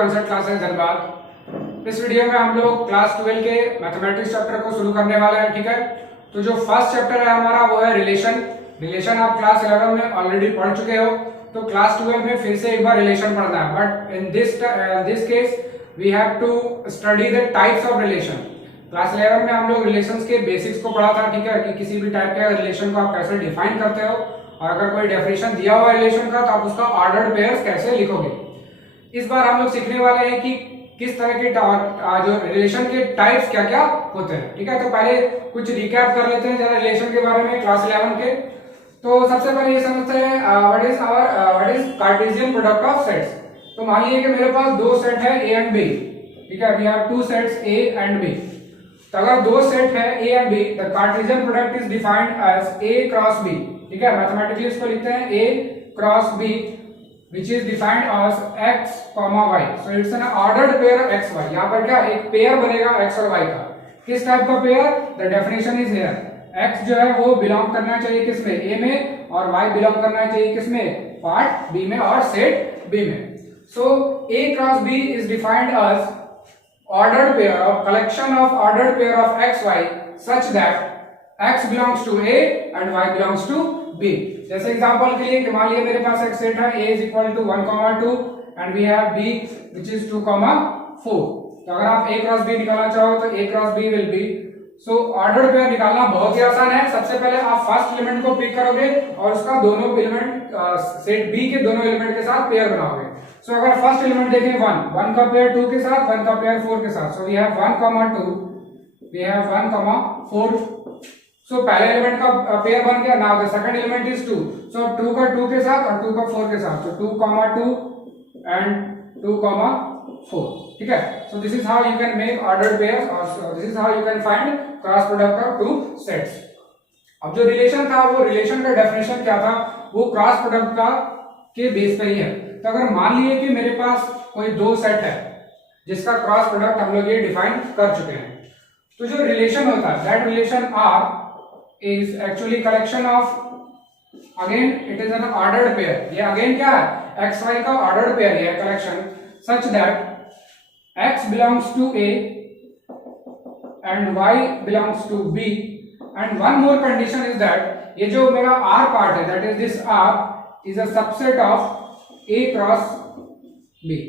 Concept classes Dhanbad. इस video में हम लोग क्लास 12 के मैथमेटिक्स चैप्टर को शुरू करने वाले हैं। ठीक है, तो जो फर्स्ट चैप्टर है हमारा वो है रिलेशन आप क्लास 11 में ऑलरेडी पढ़ चुके हो, तो क्लास 12 में फिर से एक बार रिलेशन पढ़ना है। But in this case we have to study the types of relation. Class 11 में हम लोग रिलेशंस के बेसिक्स को पढ़ा था। ठीक है, कि किसी भी टाइप के रिलेशन को आप कैसे डिफाइन करते हो, और अगर कोई डेफिनेशन दिया हुआ रिलेशन का तो आप उसका ऑर्डर्ड पेयर्स कैसे लिखोगे। इस बार हम लोग सीखने वाले हैं कि किस तरह के जो रिलेशन के टाइप्स क्या क्या होते हैं। ठीक है, तो पहले कुछ रिकैप कर लेते हैं जरा रिलेशन के बारे में क्लास 11 के। तो सबसे पहले ये समझते हैं what is Cartesian product of sets. तो मान लीजिए कि मेरे पास दो सेट है ए एंड बी। ठीक है, we have two sets A and B. तो अगर दो सेट है A and B, the Cartesian product is defined as A cross B. ठीक है, मैथमेटिकली इसको लिखते हैं A cross B which is defined as x, y. So it's an ordered pair x, y. यहाँ पर क्या एक पेयर बनेगा x और y का। किस टाइप का pair? The definition is here. x जो है वो बिलोंग करना चाहिए किसमें? A में, और y बिलोंग करना चाहिए किसमें? पार्ट B में और सेट B में। So A cross B is defined as ordered pair or collection of ordered pair of x, y such that x belongs to A and y belongs to B। जैसे example के लिए कि मान लिया मेरे पास एक set है A is equal to 1, 2 and we have B which is 2, 4। तो अगर आप A क्रॉस B निकालना चाहो तो A cross B will be, so ordered pair निकालना बहुत ही आसान है। सबसे पहले आप फर्स्ट एलिमेंट को पिक करोगे और उसका दोनों एलिमेंट सेट B के दोनों एलिमेंट के साथ पेयर बनाओगे। सो अगर फर्स्ट एलिमेंट देखें 1 का पेयर 2 के साथ, 1 का पेयर 4 के साथ। So we have 1, 2, we have 1, 4। So पहले एलिमेंट का पेयर बन गया। Now the second element is 2। So 2 का 2 के साथ और 2 का 4 के साथ। So 2, 2 and 2, 4। ठीक है, so this is how you can make ordered pairs और this is how you can find cross product of two sets. अब जो रिलेशन था वो रिलेशन का डेफिनेशन क्या था, वो क्रॉस प्रोडक्ट का के बेस पे ही है। तो अगर मान लिए कि मेरे पास कोई दो सेट है जिसका क्रॉस प्रोडक्ट हम लोग ये डिफाइन कर चुके हैं, तो जो रिलेशन होता है that relation R is actually collection of, again it is an ordered pair। ये again क्या है? x y का ordered pair है collection such that x belongs to A and y belongs to B and one more condition is that ये जो मेरा R part है that is this R is a subset of A cross B।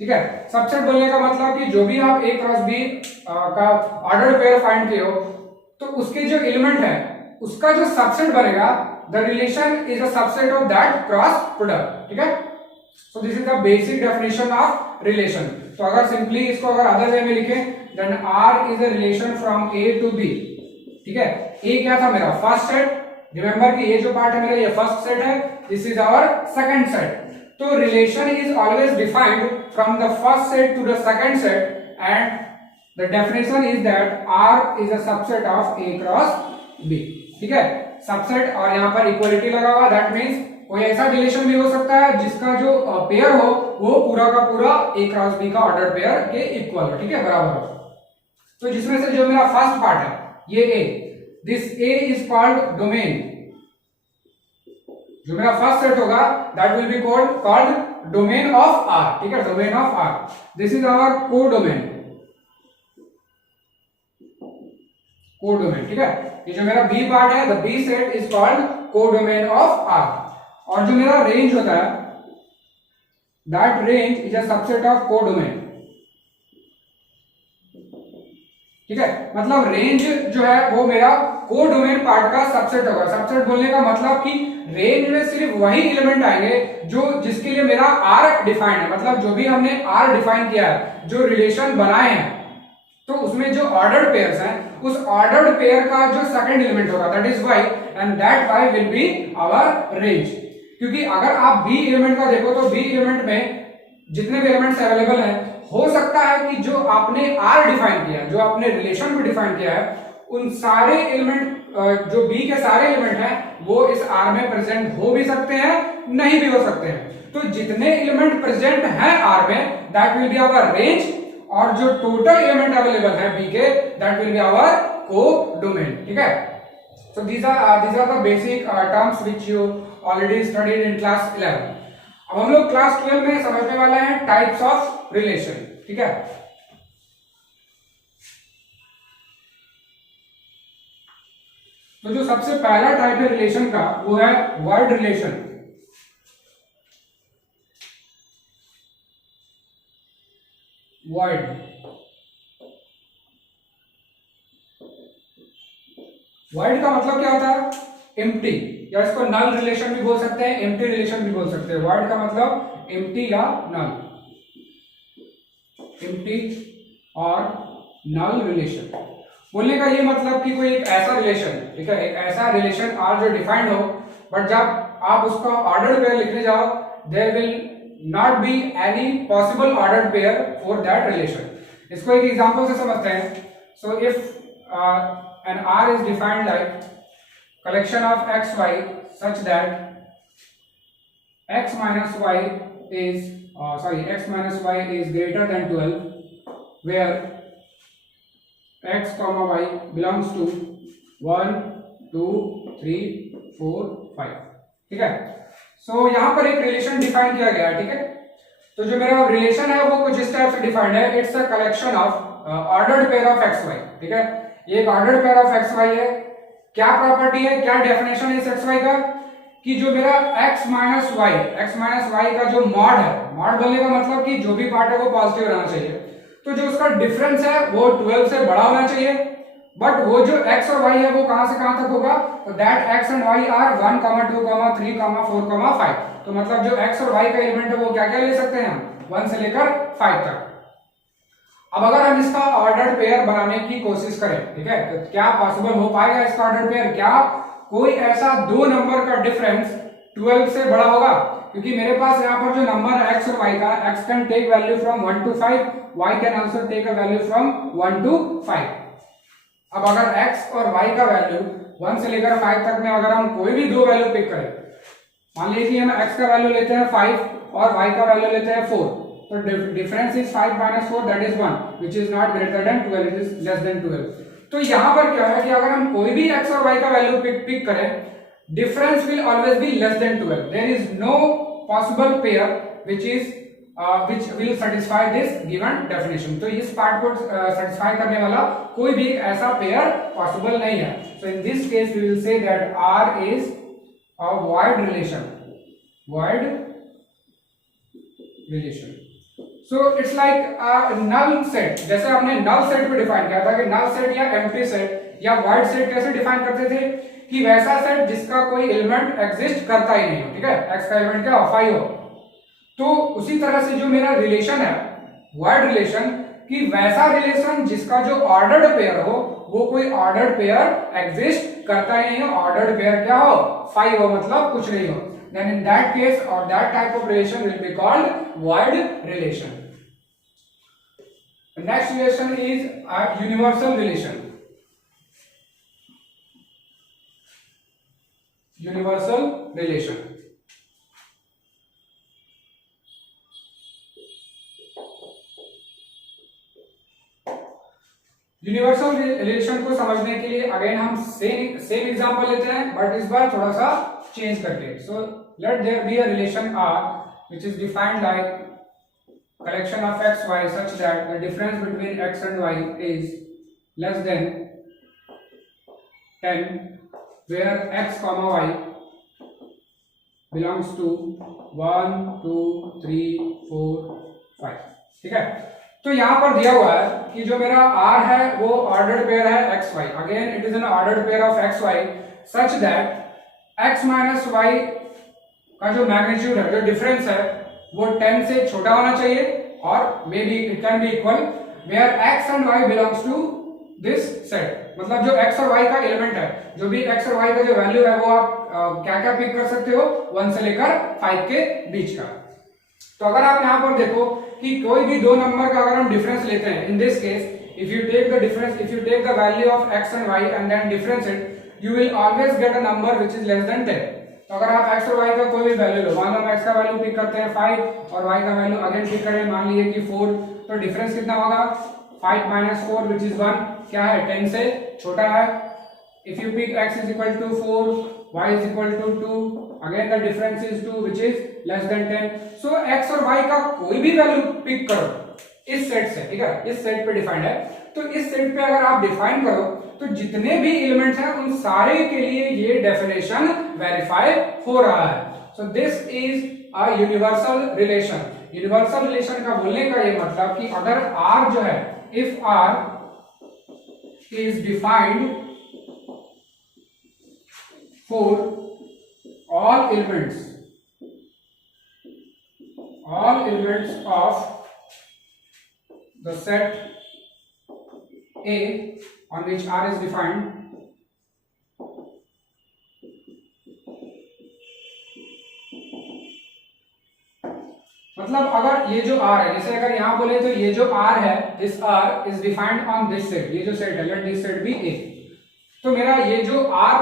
ठीक है, subset बोलने का मतलब कि जो भी आप A क्रॉस B का ऑर्डर्ड पेयर फाइंड किए हो तो उसके जो एलिमेंट है उसका जो सबसेट बनेगा, the relation is a subset of that cross product. ठीक है, so this is the basic definition of relation. तो अगर सिंपली इसको अगर अदर वे में लिखें then R is a relation from A to B. ठीक है, ए क्या था मेरा? First set. रिमेंबर कि ये जो पार्ट है मेरा ये फर्स्ट सेट है, this is our second set. तो relation is always defined from the first set to the second set and the definition is that R is a subset of A cross B। ठीक है, subset और यहाँ पर equality लगा हुआ, that means कोई ऐसा रिलेशन भी हो सकता है जिसका जो पेयर हो वो पूरा का पूरा A क्रॉस B का ऑर्डर पेयर के इक्वल हो। ठीक है, बराबर हो। तो जिसमें से जो मेरा फर्स्ट पार्ट है ये A, this A is called domain. जो मेरा फर्स्ट सेट होगा that will be called domain of R। ठीक है, domain of R, this is our codomain. Codomain. ठीक है, ये जो मेरा बी पार्ट है the B set is called codomain of R. और जो मेरा रेंज होता है that range is a subset of codomain. ठीक है, मतलब रेंज जो है वो मेरा कोडोमेन पार्ट का सबसेट होगा। सबसेट बोलने का मतलब कि रेंज में सिर्फ वही एलिमेंट आएंगे जो जिसके लिए मेरा आर डिफाइंड है। मतलब जो भी हमने आर डिफाइन किया है, जो रिलेशन बनाए हैं, तो उसमें जो ऑर्डर्ड पेयर्स हैं उस ऑर्डर्ड पेयर का जो सेकंड एलिमेंट होगा that is y and that y will be our range. क्योंकि अगर आप b एलिमेंट का देखो तो b एलिमेंट में जितने भी एलिमेंट्स अवेलेबल हैं, हो सकता है कि जो आपने r डिफाइन किया है, जो आपने रिलेशन को डिफाइन किया है, उन सारे एलिमेंट जो b के सारे एलिमेंट हैं वो इस r में प्रेजेंट हो भी सकते हैं, नहीं भी हो सकते हैं। तो जितने एलिमेंट प्रेजेंट हैं r में that will be our range, और जो टोटल एलिमेंट अवेलेबल है बी के that will be our codomain. ठीक है, सो these are the basic terms which you already studied in class 11। अब हम लोग क्लास 12 में समझने वाले हैं टाइप्स ऑफ ऑफ रिलेशन, ठीक है। तो जो सबसे पहला टाइप है रिलेशन का वो है वर्ड रिलेशन। वर्ड वर्ड का मतलब क्या होता है? एम्प्टी, या इसको नल रिलेशन भी बोल सकते हैं, एम्प्टी रिलेशन भी बोल सकते हैं। वर्ड का मतलब एम्प्टी या नल, एम्प्टी और नल रिलेशन। बोलने का ये मतलब कि कोई एक ऐसा रिलेशन, ठीक है, एक ऐसा रिलेशन आर जो डिफाइंड हो, बट जब आप उसका ऑर्डर्ड पेयर लिखने जाओ there will not be any possible ordered pair for that relation. इसको एक एग्जांपल से समझते हैं। So if an R is defined like collection of x y such that x minus y is x minus y is greater than 12, where x comma y belongs to 1 2 3 4 5, ठीक है। सो यहाँ पर एक रिलेशन डिफाइन किया गया है, ठीक है। तो जो मेरा रिलेशन है वो कुछ इस टाइप से डिफाइंड है, it's a collection of ordered pair of x y, ठीक है। ये एक ordered pair of x y है। क्या प्रॉपर्टी है, क्या डेफिनेशन है इस एक्स वाई का, कि जो मेरा x माइनस वाई का जो मॉड है, मॉड बोलने का मतलब कि जो भी पार्ट है वो पॉजिटिव रहना चाहिए, तो जो उसका डिफरेंस है वो 12 से बड़ा होना चाहिए। बट वो जो x और y है वो कहां से कहां तक होगा, तो that x and y are 1, 2, 3, 4, 5। तो मतलब जो x और y का एलिमेंट है वो क्या क्या ले सकते हैं हम, 1 से लेकर 5 तक। अब अगर हम इसका ऑर्डर्ड पेयर बनाने की कोशिश करें, ठीक है, तो क्या पॉसिबल हो पाएगा इसका ऑर्डर्ड पेयर? क्या कोई ऐसा दो नंबर का डिफरेंस 12 से बड़ा होगा? क्योंकि मेरे पास यहाँ पर जो नंबर है x और y का, x can take value from 1 to 5, y can also take a value from 1 to 5। अब अगर x और y का वैल्यू 1 से लेकर 5 तक में अगर हम कोई भी दो वैल्यू पिक करें, मान लीजिए हम x का वैल्यू लेते हैं 5 और y का वैल्यू लेते हैं 4, तो difference is 5 minus 4, that is 1, which is not greater than 12, it is less than 12। तो यहाँ पर क्या है कि अगर हम कोई भी x और y का वैल्यू पिक करें, difference will always be less than 12। There is no possible pair which will satisfy this given definition। तो इस पार्ट को satisfy करने वाला कोई भी एक ऐसा पेयर पॉसिबल नहीं है। So in this case we will say that R is a void relation, void relation। So it's like a null set। जैसे आपने null set को डिफाइन किया था कि null set या empty set या void set कैसे डिफाइन करते थे, कि वैसा सेट जिसका कोई एलिमेंट एग्जिस्ट करता ही नहीं हो, ठीक है, x का एलिमेंट क्या हो, 5 हो। तो उसी तरह से जो मेरा रिलेशन है वर्ड रिलेशन, कि वैसा रिलेशन जिसका जो ऑर्डर्ड पेयर हो वो कोई ऑर्डर्ड पेयर एग्जिस्ट करता ही नहीं हो, ऑर्डर्ड पेयर क्या हो, 5 हो, मतलब कुछ नहीं हो, then in that case or that type of relation will be called void relation। The next relation is a universal relation। universal relation universal relation को समझने के लिए अगेन हम सेम एग्जांपल लेते हैं, बट इस बार थोड़ा सा चेंज करके। So let there be a relation R which is defined like collection of x y such that the difference between x and y is less than 10, where x comma y belongs to 1 2 3 4 5, ठीक है। तो यहां पर दिया हुआ है कि जो मेरा R है वो ऑर्डर्ड पेयर है x y, again it is an ordered pair of x y such that x minus y का जो मैग्नीट्यूड है, जो डिफरेंस है, वो 10 से छोटा होना चाहिए, और may be it can be equal where x and y belongs to this set. मतलब जो x और y का एलिमेंट है, जो भी x और y का जो वैल्यू है वो आप क्या क्या पिक कर सकते हो, 1 से लेकर 5 के बीच का। तो अगर आप यहाँ पर देखो कि कोई भी दो नंबर का अगर हम डिफरेंस लेते हैं, in this case if you take the difference, if you take the value of x and y and then difference it, you will always get a number which is less than 10। तो अगर आप x और y का कोई भी value लो, मान लो हम x का वैल्यू पिक करते हैं 5 और y का वैल्यू अगेन पिक करें, मान लीजिए कि 4, तो डिफरेंस कितना होगा, 5 minus 4 which is 1, क्या है, 10 से छोटा है। If you pick x is equal to 4, y is equal to 2, again the difference is 2 which is less than 10। So x और y का कोई भी वैल्यू पिक करो, इस सेट से, ठीक है, इस सेट पे डिफाइंड है। तो इस सेट पे अगर आप डिफाइन करो तो जितने भी एलिमेंट्स हैं उन सारे के लिए ये डेफिनेशन वेरीफाई हो रहा है। So this is a universal relation. Universal relation का बोलने का ये मतलब कि अगर R जो है, if R is defined for all elements of the set A on which R is defined, मतलब अगर ये जो R है, जैसे अगर यहां बोले तो ये जो R है, this R is defined on this set, ये जो सेट है, let this set be A, तो मेरा ये जो R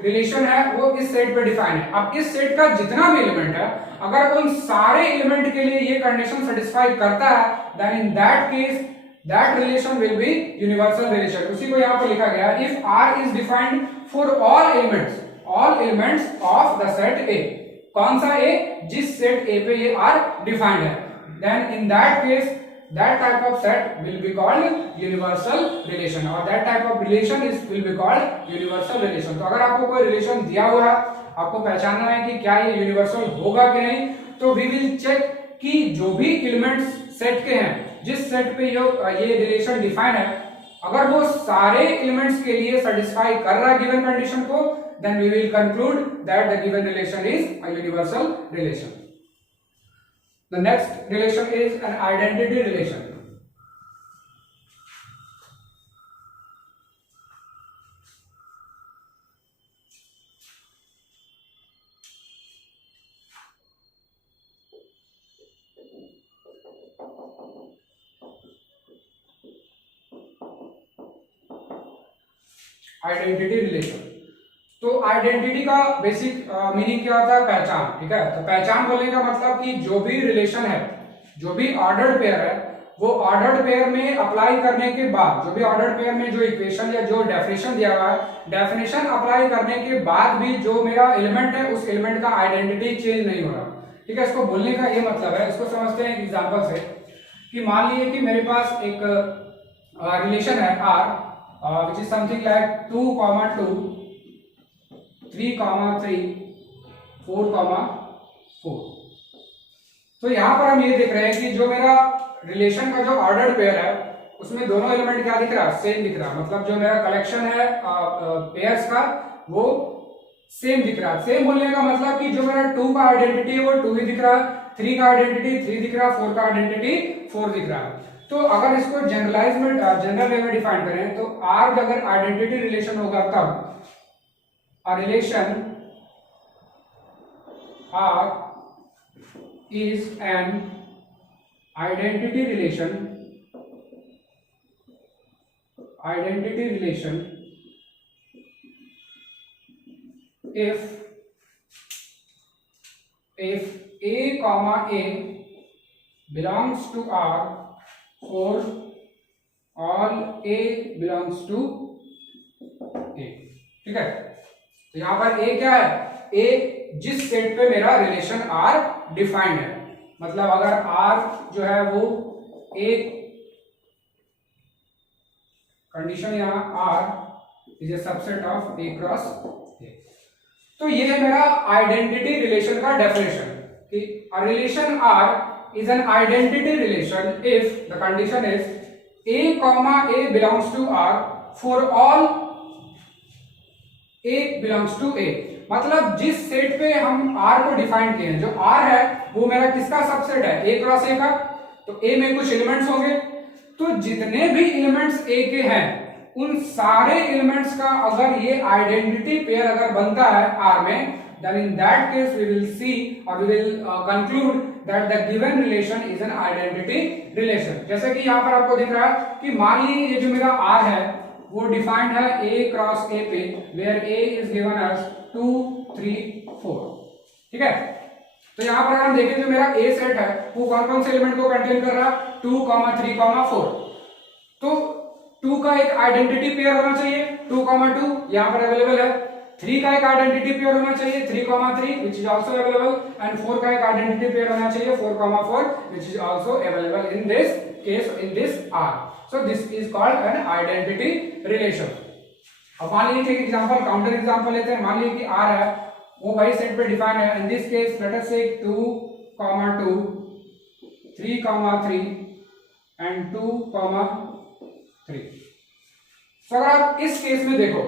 रिलेशन है वो इस सेट पे डिफाइन है। अब इस सेट का जितना भी एलिमेंट है, अगर उन सारे एलिमेंट के लिए ये कंडीशन सेटिस्फाई करता है, then in that case that relation will be universal relation. उसी को यहाँ पे लिखा गया, if R is defined for all elements of the set A। कौन सा A? जिस सेट A पे ये R डिफाइंड है, then in that case that type of set will be called universal relation, or that type of relation will be called universal relation। तो अगर आपको कोई रिलेशन दिया हुआ है, आपको पहचानना है कि क्या ये यूनिवर्सल होगा कि नहीं, तो we will check कि जो भी एलिमेंट्स सेट के हैं, जिस सेट पे ये रिलेशन डिफाइन है, अगर वो सारे एलिमेंट्स के लिए सेटिस्फाई कर रहा है गिवन कंडीशन को, then we will conclude that the given relation is a universal relation। The next relation is an identity relation। Identity relation. तो आइडेंटिटी का बेसिक मीनिंग क्या होता है? पहचान, ठीक है। तो पहचान बोलने का मतलब कि जो भी रिलेशन है, जो भी ऑर्डर्ड पेयर है, वो ऑर्डर्ड पेयर में अप्लाई करने के बाद, जो भी ऑर्डर्ड पेयर में जो इक्वेशन या जो डेफिनेशन दिया हुआ है, डेफिनेशन अप्लाई करने के बाद भी जो मेरा एलिमेंट है, उस एलिमेंट का आइडेंटिटी चेंज नहीं हो रहा, ठीक है। इसको बोलने का ये मतलब है, इसको समझते हैं एक एग्जांपल से, कि मान लीजिए कि मेरे पास एक रिलेशन है R, which is something like 2, 2, 3, 3, 4, 4। तो यहां पर हम ये देख रहे हैं कि जो मेरा रिलेशन का जो ऑर्डर्ड पेयर है, उसमें दोनों एलिमेंट क्या दिख रहा है? सेम दिख रहा है। मतलब जो मेरा कलेक्शन है पेयर्स का, वो सेम दिख रहा है। सेम बोलने का मतलब कि जो मेरा 2 का आइडेंटिटी है वो 2 ही दिख रहा है, 3 का आइडेंटिटी 3 दिख रहा है, 4 का आइडेंटिटी 4 दिख रहा है। तो अगर इसको जनरल वे में डिफाइन करें, तो R अगर आइडेंटिटी रिलेशन होगा तब a relation R is an identity relation if A comma A belongs to R for all A belongs to A, ठीक है। तो यहां पर A क्या है? A जिस सेट पे मेरा रिलेशन R डिफाइंड है, मतलब अगर R जो है वो एक कंडीशन, यहां R is a subset of A cross A। तो ये है मेरा आइडेंटिटी रिलेशन का डेफिनेशन, कि अ relation R is an identity relation if the condition is A comma A belongs to R for all A belongs to A। मतलब जिस set पे हम R को डिफाइन किए हैं, जो R है वो मेरा किसका सबसेट है? A क्रॉस A का। तो A में कुछ एलिमेंट्स होंगे, तो जितने भी एलिमेंट्स A के हैं, उन सारे एलिमेंट्स का अगर ये आइडेंटिटी पेयर अगर बनता है R में, then in that case we will see or we will conclude that the given relation is an identity relation। जैसे कि यहाँ पर आपको दिख रहा है कि मान लीजिए ये जो मेरा R है वो डिफाइंड है A क्रॉस A पे, where A is given as 2, 3, 4, ठीक है। तो यहाँ पर हम देखें जो मेरा A सेट है वो कौन कौन से एलिमेंट को कंटेन कर रहा है? 2, 3, 4। तो 2 का एक आइडेंटिटी पेयर होना चाहिए, 2, 2 यहाँ पर अवेलेबल है। 3 का एक आइडेंटिटी पेयर होना चाहिए 3,3 which is also available and 4 का एक आइडेंटिटी पेयर होना चाहिए 4,4 which is also available in this case in this R. So this is called an identity relation. अब मान लीजिए एक एग्जांपल काउंटर एग्जांपल लेते हैं। मान लीजिए कि R है वो वही सेट पे डिफाइन है। इन दिस केस लेट अस से 2,2 3,3 एंड 2,3। तो अगर आप इस केस में देखो,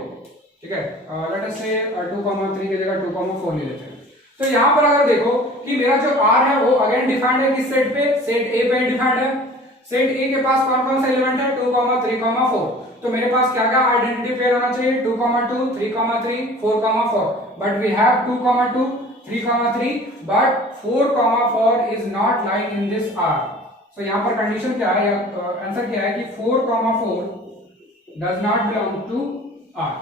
ठीक है, लेट अस से 2,3 की जगह 2,4 ले लेते हैं। तो यहां पर अगर देखो कि मेरा जो R है वो अगेन डिफाइंड है किस सेट पे, सेट A पे डिफाइंड है। सेट A के पास कौन कौन सा एलिमेंट है 2, 3, 4। तो मेरे पास क्या क्या आइडेंटिटी पेयर होना चाहिए 2, 2, 3, 3, 4, 4। But we have 2, 2, 3, 3 but 4, 4 is not lying in this R। सो यहां पर कंडीशन क्या है या आंसर क्या है कि 4, 4 does not belong to R।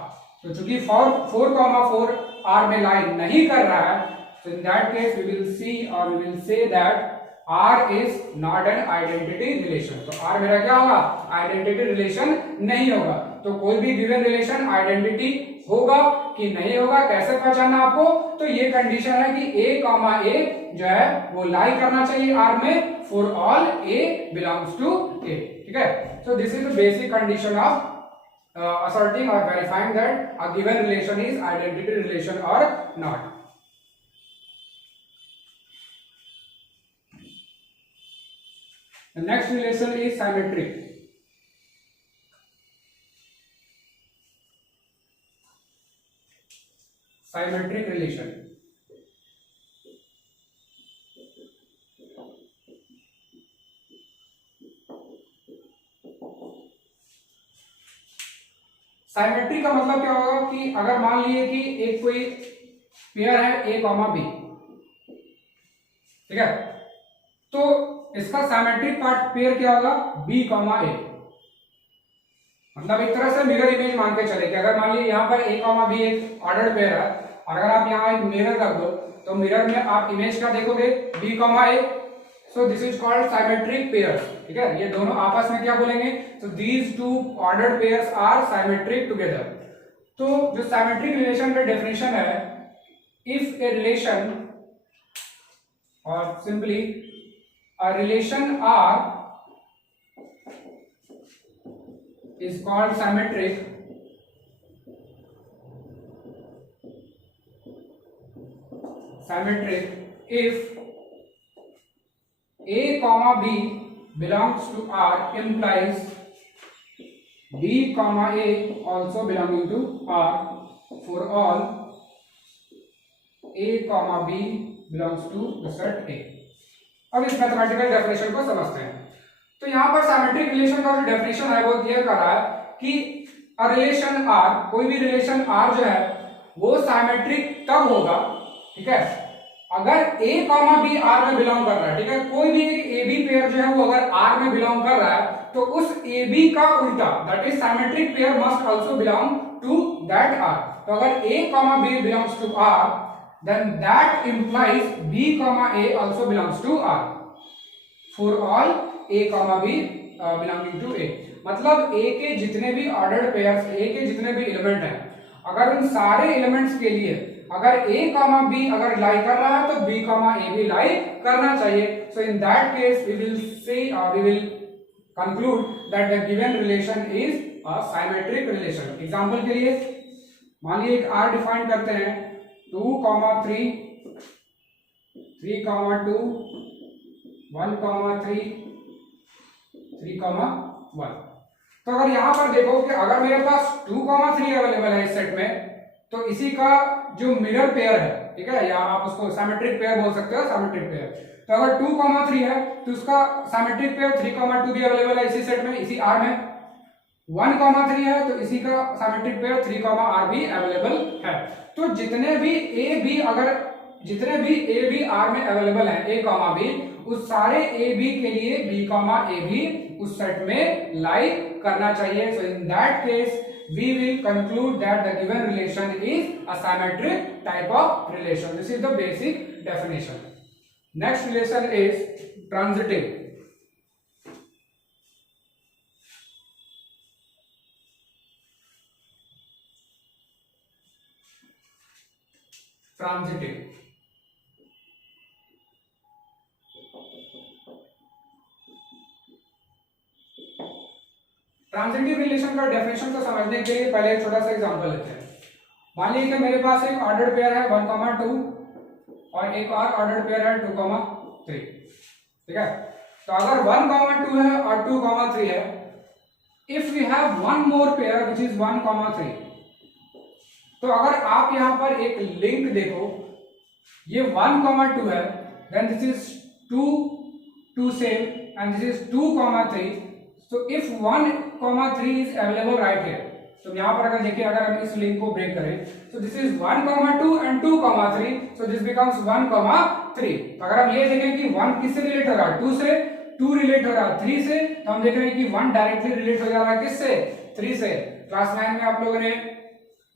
तो चूंकि 4, 4 R में लाइन नहीं कर रहा है, so in that case we will see or we will say that R is not an identity relation। तो R मेरा क्या होगा आइडेंटिटी रिलेशन नहीं होगा। तो कोई भी गिवन रिलेशन आइडेंटिटी होगा कि नहीं होगा कैसे पहचानना आपको, तो ये कंडीशन है कि A, A जो है वो लाई करना चाहिए R में for all A belongs to A। ठीक है, so this is the basic condition of asserting or verifying that a given relation is identity relation or not। The next relation is symmetric। Symmetric relation। Symmetry का मतलब क्या होगा कि अगर मान लिए कि एक कोई पेयर है A, B, ठीक है, तो इसका साइमेट्रिक पार्ट पेयर क्या होगा B, A। मतलब एक तरह से मिरर इमेज मान के चले कि अगर मान लीजिए यहाँ पर A, B एक ऑर्डर्ड पेयर है और अगर आप यहाँ एक मिरर रख दो तो मिरर में आप इमेज क्या देखोगे B, A। So this is called symmetric pairs. ठीक है, ये दोनों आपस में क्या बोलेंगे, so these two ordered pairs are symmetric together. तो जो साइमेट्रिक रिलेशन का डेफिनेशन है, इफ ए रिलेशन और simply a relation R is called symmetric if A, B belongs to R implies B, A also belonging to R for all A, B belongs to the set A। अब इस mathematical definition को समझते हैं। तो यहां पर symmetric relation का जो डेफिनेशन है वो क्लियर कर रहा है कि अ रिलेशन R, कोई भी रिलेशन R जो है वो साइमेट्रिक तब होगा, ठीक है, अगर A, B R में बिलोंग कर रहा है। ठीक है, कोई भी एक AB पेयर जो है वो अगर R में बिलोंग कर रहा है तो उस AB का उल्टा that is symmetric pair must also belong to that R। तो अगर A, B belongs to R then that implies B, A also belongs to R for all A, B belonging to A। मतलब A के जितने भी ordered pairs, A के जितने भी element हैं, अगर उन सारे एलिमेंट्स के लिए अगर A, B अगर लाई कर रहा है तो B, A भी लाई करना चाहिए। So in that case we will say we will conclude that the given relation is a symmetric relation. Example के लिए मान लीजिए एक R डिफाइन करते हैं 2, 3, 3, 2, 1, 3, 3, 1। तो अगर यहां पर देखो कि अगर मेरे पास 2, 3 अवेलेबल है इस सेट में, तो इसी का जो मिरर पेयर है, ठीक है, या आप उसको साइमेट्रिक पेयर बोल सकते हो, साइमेट्रिक पेयर। तो अगर 2, 3 है तो उसका साइमेट्रिक पेयर 3, 2 भी अवेलेबल है इसी सेट में, इसी R में। 1, 3 है तो इसी का साइमेट्रिक पेयर 3, R भी अवेलेबल है। तो जितने भी A B R में अवेलेबल है A, B, उस सारे A B के लिए B, A भी उस सेट में लाई करना चाहिए। So in that case we will conclude that the given relation is a symmetric type of relation। This is the basic definition। Next relation is transitive। Transitive. Transitive relation का definition को समझने के लिए पहले एक छोटा सा एग्जांपल लेते हैं। मान लीजिए कि मेरे पास एक ऑर्डर्ड पेयर है 1, 2 और एक और ऑर्डर्ड पेयर है 2, 3। ठीक है, तो अगर 1, 2 है और 2, 3 है, if we have one more pair which is 1, 3, तो अगर आप यहां पर एक लिंक देखो, ये 1, 2 है, then this is 2, 2 same and this is 2, 3। So if 1, 3 is available right here, तो यहाँ पर अगर देखिए, अगर हम इस लिंक को ब्रेक करें, so this is 1, 2 and 2, 3, so this becomes 1, 3। तो अगर हम ये देखें कि 1 किससे रिलेट हो रहा है, 2 से, 2 रिलेट हो रहा है 3 से, तो हम देख रहे हैं कि 1 डायरेक्टली रिलेट हो जा रहा है किससे, 3 से। क्लास 9 में आप लोगों ने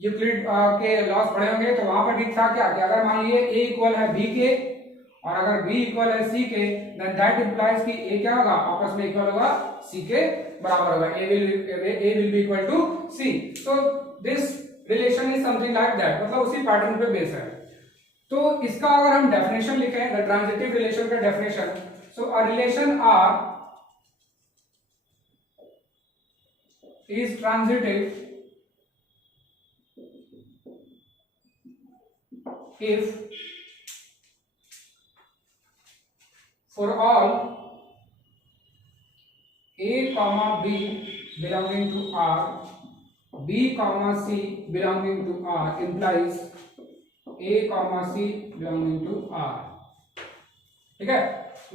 यूक्लिड के लॉस पढ़े होंगे, तो वहां पर भी था क्या कि अगर मान लीजिए a इक्वल है b के और अगर b इक्वल है c के, देन दैट इंप्लाइज कि a क्या होगा, आपस में इक्वल होगा, c के बराबर होगा, a will be equal to c। so this relation is something like that, मतलब उसी पैटर्न पे बेस है। तो इसका अगर हम डेफिनेशन लिखें, द ट्रांजिटिव रिलेशन का definition, so a relation R is transitive if for all a comma b belonging to R, b comma c belonging to R implies a comma c belonging to R। ठीक है,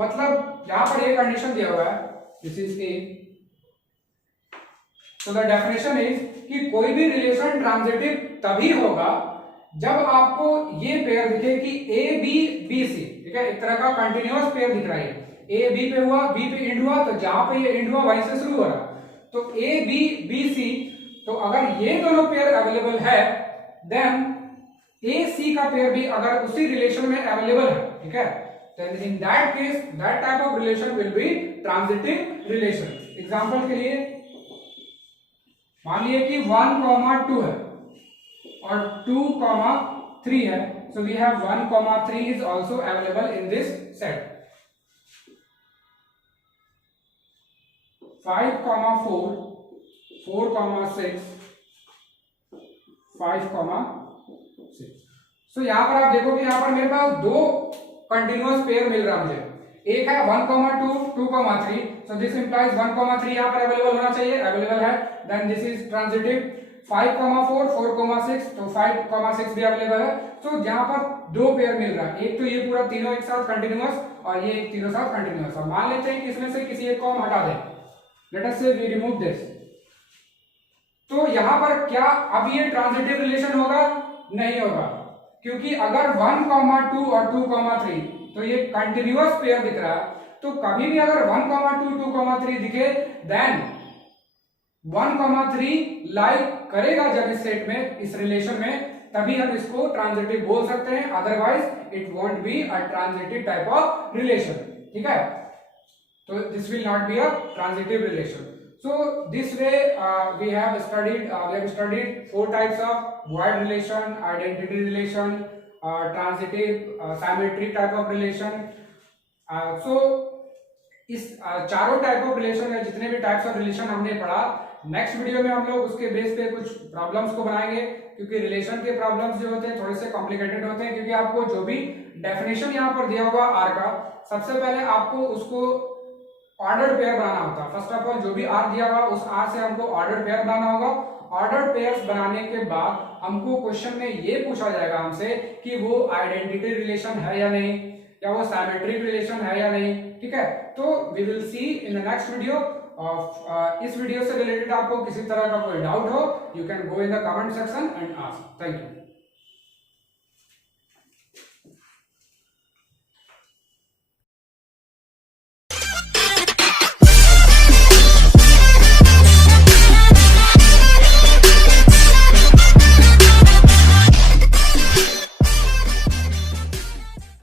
मतलब यहां पर एक condition दिया हुआ है, this is a, so the definition is कि कोई भी रिलेशन ट्रांजिटिव तभी होगा जब आपको ये पेयर दिखे कि a b b c, ठीक है, एक तरह का कंटिन्यूअस पेयर दिख रहा है, a b पे हुआ, b पे एंड हुआ, तो जहां पे ये एंड हुआ वहीं से शुरू हो रहा, तो a b b c, तो अगर ये दोनों पेयर अवेलेबल है, देन a c का पेयर भी अगर उसी रिलेशन में अवेलेबल है, ठीक है, then in that case that type of relation will be transitive relation। Example के लिए मान लीजिए कि 1, 2 है और 2, 3 है, so we have 1, 3 is also available in this set। 5, 4, 4, 6, 5, 6। so यहाँ पर आप देखो कि यहाँ पर मेरे पास दो कंटिन्यूअस पेयर मिल रहा है मुझे, एक है 1, 2, 2, 3, so this implies 1, 3 यहाँ पर अवेलेबल होना चाहिए, अवेलेबल है, then this is transitive। 5, 4, 4, 6, तो 5, 6 भी अवेलेबल है। तो यहाँ पर दो पेयर मिल रहा है, एक तो ये पूरा तीनों एक साथ कंटिन्यूअस और ये तीनों साथ कंटिन्यूअस। और मान लेते हैं कि इसमें से किसी एक को हम हटा दें, लेट अस से वी रिमूव दिस, तो यहाँ पर क्या अब ये ट्रांजिटिव रिलेशन होगा? नहीं होगा, क्योंकि अगर 1, 2 और 2, 3 तो ये कंटिन्यूअस पेयर दिख रहा है, तो कभी भी अगर 1, 2, 2, 3 दिखे, देन 1, 3 लाइक करेगा जब इस सेट में, इस रिलेशन में, तभी हम इसको ट्रांजिटिव बोल सकते हैं, otherwise it won't be a transitive type of relation. ठीक है, तो this will not be a transitive relation. So this way we have studied 4 types of void relation, identity relation, transitive, symmetric type of relation। So इस चारों type of relation या जितने भी types of relation हमने पढ़ा, next video में हम लोग उसके बेस पे कुछ प्रॉब्लम्स को बनाएंगे, क्योंकि रिलेशन के प्रॉब्लम्स जो होते हैं थोड़े से कॉम्प्लिकेटेड होते हैं, क्योंकि आपको जो भी डेफिनेशन यहाँ पर दिया होगा आर का, सबसे पहले आपको उसको ऑर्डर्ड पेयर बनाना होता है। फर्स्ट ऑफ ऑल जो भी आर दिया हुआ उस आर से हमको ऑर्डर्ड पेयर बनाना होगा। ऑर्डर्ड पेयर्स बनाने के बाद हमको क्वेश्चन में ये पूछा जाएगा हमसे कि वो आइडेंटिटी रिलेशन है या नहीं, या वो सिमेट्रिक रिलेशन है या नहीं। ठीक है, तो we will see in the next video. इस वीडियो से रिलेटेड आपको किसी तरह का कोई डाउट हो, you can go in the comment section and ask. Thank you.